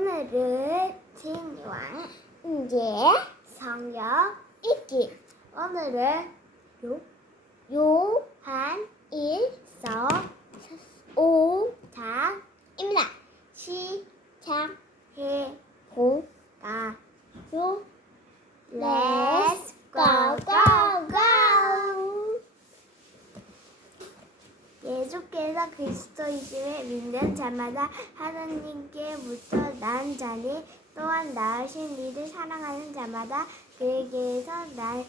오늘은 진왕 이제 성경 읽기. 오늘은 요 요한 1서 5장입니다. 시작해 볼까요? Let's go go go! 예수께서 그리스도이심을 믿는 자마다 하나님께부터 난 자니 또한 낳으신 이를 사랑하는 자마다 그에게서 난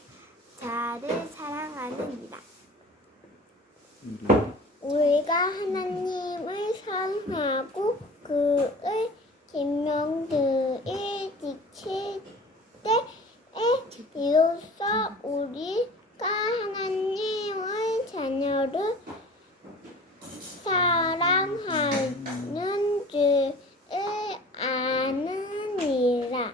자를 사랑하느니라. 우리가 하나님을 사랑하고 그의 계명들을 지킬 때에 비로소 우리가 하나님의 자녀를 사랑하는 줄을 아느니라.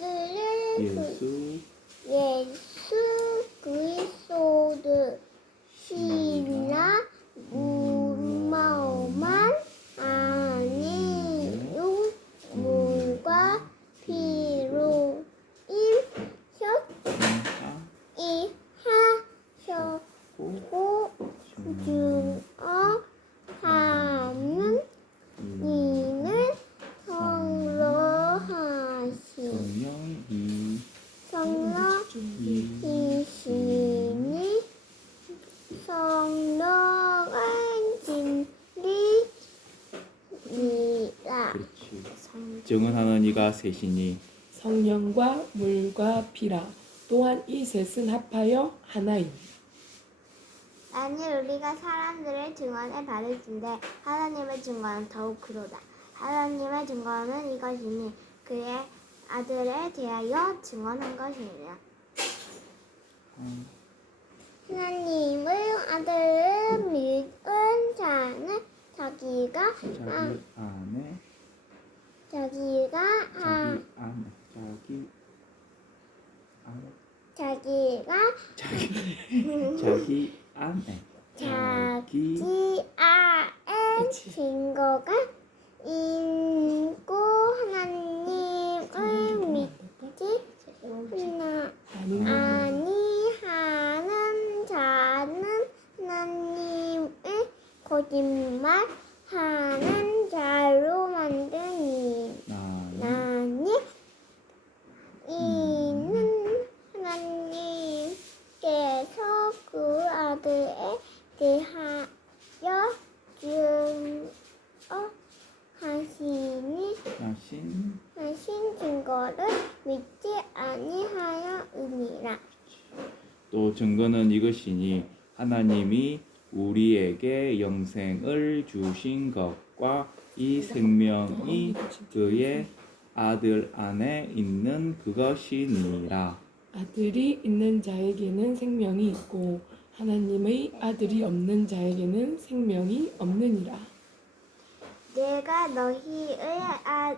예수를 그- 예수 예수 그리스도를 신라 무마오만 아니요 물과 피로 임셨 이하셨고 주어 하는 이는 성로하시 성령이 성로이시니 성령은 진리니라. 그렇지 증언하는 이가 셋이니 성령과 물과 피라 또한 이 셋은 합하여 하나이니 만일 우리가 사람들의 증언을 받을진데 하나님의 증거는 더욱 그로다. 하나님의 증거는 이것이니 그의 아들에 대하여 증언한 것이니라. 하나님의 아들을 믿은 자는 자기가 자기 아, 안에 자기가 아, 자기 안에 자기 안에 자기가 자기 자기 안에 자기 자기 아의 그치. 증거가 있고 하나님을 믿지? 하나 아니 아니하는 자는 하나님을 거짓말하는 자로 만드니 나는 나니 이는 하나님께서 그 아들에 대하여 주어 하시니 나신 하신 증거를 믿지 아니하여이니라. 또 증거는 이것이니 하나님이 우리에게 영생을 주신 것과 이 생명이 그의 아들 안에 있는 그것이니라. 아들이 있는 자에게는 생명이 있고 하나님의 아들이 없는 자에게는 생명이 없느니라. 내가 너희의 아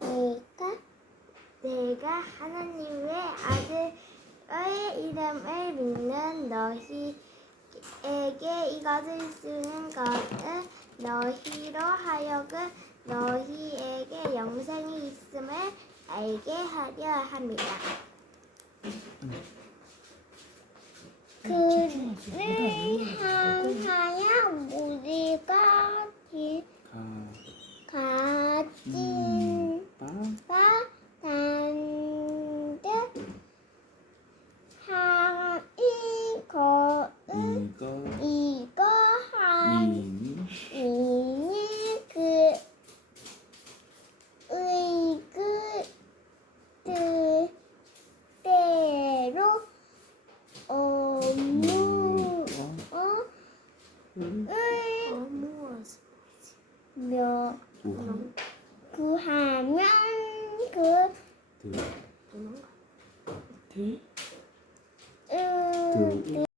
내가 내가 하나님의 아들 의 이름을 믿는 너희에게 이것을 쓰는 것은 너희로 하여금 너희에게 영생이 있음을 알게 하려 함이라. 그를 향하여 우리가 기- 가 가진 바 바 단듯 항이 거은 이거 이거 이니 하니 그 의그 뜻대로 업무 어 음. 어무어스 몇 구함 구하면 그 음, 들